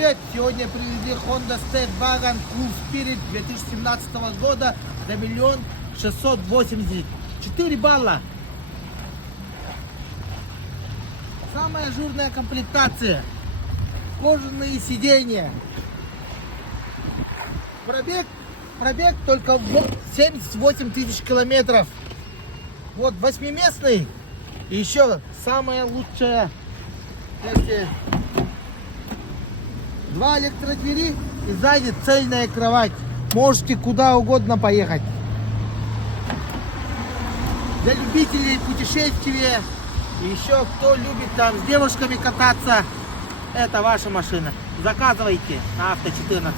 привет! Сегодня привезли Honda State Wagon Cool Spirit 2017 года за 1 680 4 балла. Самая жирная комплектация. Кожаные сиденья. Пробег только 78 тысяч километров. Вот 8-местный. И еще самое лучшее. Эти 2 электродвери и сзади цельная кровать. Можете куда угодно поехать. Для любителей путешествия. И еще кто любит там с девушками кататься. Это ваша машина. Заказывайте на Авто 14.